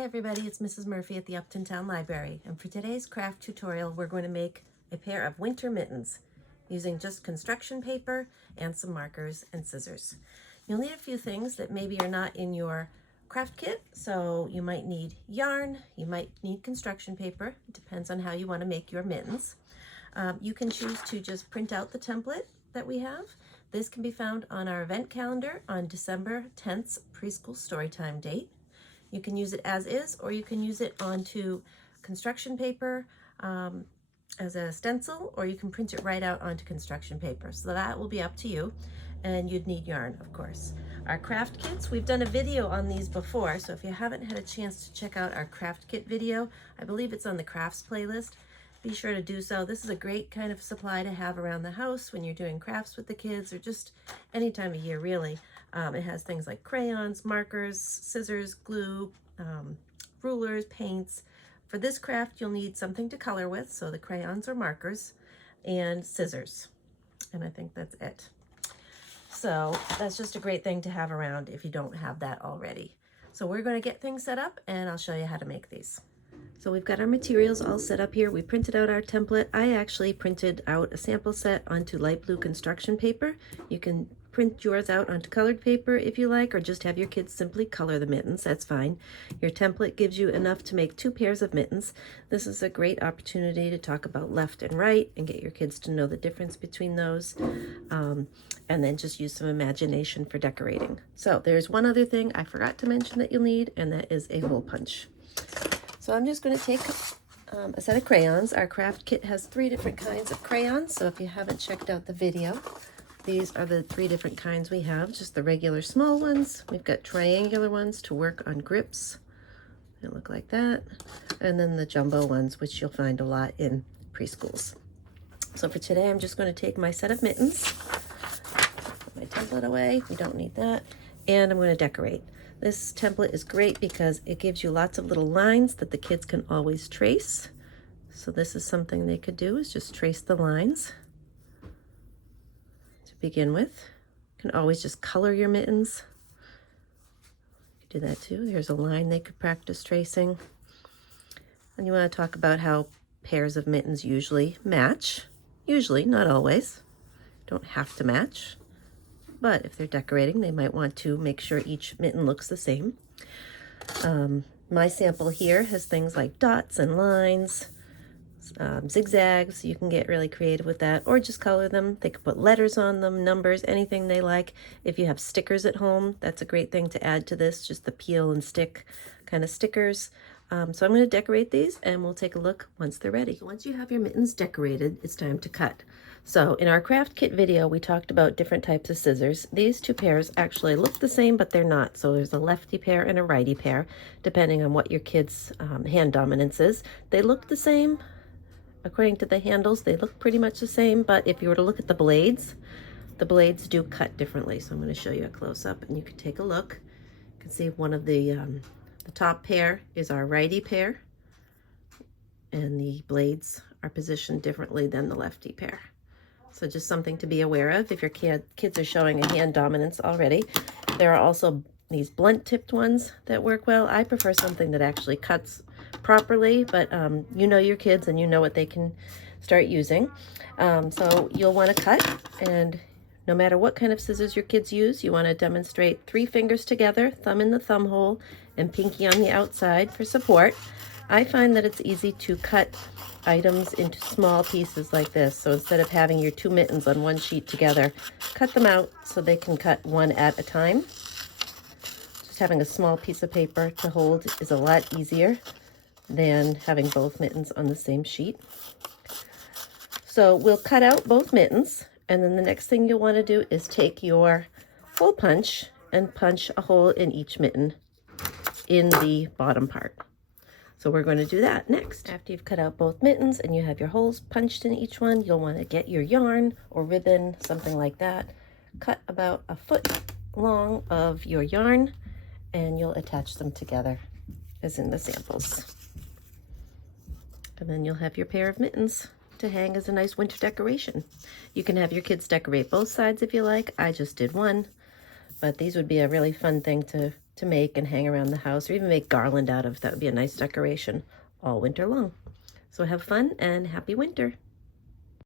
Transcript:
Hi everybody, it's Mrs. Murphy at the Upton Town Library, and for today's craft tutorial we're going to make a pair of winter mittens using just construction paper and some markers and scissors. You'll need a few things that maybe are not in your craft kit, so you might need yarn, you might need construction paper. It depends on how you want to make your mittens. You can choose to just print out the template that we have. This can be found on our event calendar on December 10th's preschool storytime date. You can use it as is, or you can use it onto construction paper as a stencil, or you can print it right out onto construction paper. So that will be up to you, and you'd need yarn, of course. Our craft kits, we've done a video on these before, so if you haven't had a chance to check out our craft kit video, I believe it's on the crafts playlist. Be sure to do so. This is a great kind of supply to have around the house when you're doing crafts with the kids, or just any time of year, really. It has things like crayons, markers, scissors, glue, rulers, paints. For this craft, you'll need something to color with, so the crayons or markers, and scissors. And I think that's it. So that's just a great thing to have around if you don't have that already. So we're going to get things set up, and I'll show you how to make these. So we've got our materials all set up here. We printed out our template. I actually printed out a sample set onto light blue construction paper. You can print yours out onto colored paper if you like, or just have your kids simply color the mittens. That's fine. Your template gives you enough to make 2 pairs of mittens. This is a great opportunity to talk about left and right and get your kids to know the difference between those, and then just use some imagination for decorating. So there's one other thing I forgot to mention that you'll need, and that is a hole punch. So I'm just going to take a set of crayons. Our craft kit has 3 different kinds of crayons, so if you haven't checked out the video, these are the 3 different kinds we have. Just the regular small ones. We've got triangular ones to work on grips. They look like that. And then the jumbo ones, which you'll find a lot in preschools. So for today, I'm just going to take my set of mittens, put my template away. We don't need that. And I'm going to decorate. This template is great because it gives you lots of little lines that the kids can always trace. So this is something they could do, is just trace the lines to begin with. You can always just color your mittens. You can do that too. Here's a line they could practice tracing. And you want to talk about how pairs of mittens usually match. Usually, not always. Don't have to match. But if they're decorating, they might want to make sure each mitten looks the same. My sample here has things like dots and lines, zigzags. You can get really creative with that, or just color them. They could put letters on them, numbers, anything they like. If you have stickers at home, that's a great thing to add to this, just the peel and stick kind of stickers. So I'm going to decorate these, and we'll take a look once they're ready. So once you have your mittens decorated, it's time to cut. So in our craft kit video, we talked about different types of scissors. These 2 pairs actually look the same, but they're not. So there's a lefty pair and a righty pair, depending on what your kids' hand dominance is. They look the same. According to the handles, they look pretty much the same, but if you were to look at the blades do cut differently. So I'm going to show you a close-up, and you can take a look. You can see one of the top pair is our righty pair, and the blades are positioned differently than the lefty pair. So just something to be aware of if your kids are showing a hand dominance already. There are also these blunt-tipped ones that work well. I prefer something that actually cuts properly, but you know your kids and you know what they can start using. So you'll want to cut, and no matter what kind of scissors your kids use, you want to demonstrate 3 fingers together, thumb in the thumb hole, and pinky on the outside for support. I find that it's easy to cut items into small pieces like this. So instead of having your 2 mittens on one sheet together, cut them out so they can cut one at a time. Just having a small piece of paper to hold is a lot easier than having both mittens on the same sheet. So we'll cut out both mittens, and then the next thing you'll want to do is take your hole punch and punch a hole in each mitten in the bottom part. So we're going to do that next. After you've cut out both mittens and you have your holes punched in each one, you'll want to get your yarn or ribbon, something like that. Cut about 1 foot long of your yarn, and you'll attach them together as in the samples. And then you'll have your pair of mittens to hang as a nice winter decoration. You can have your kids decorate both sides if you like. I just did one, but these would be a really fun thing to to make and hang around the house, or even make garland out of. That would be a nice decoration all winter long. So have fun and happy winter.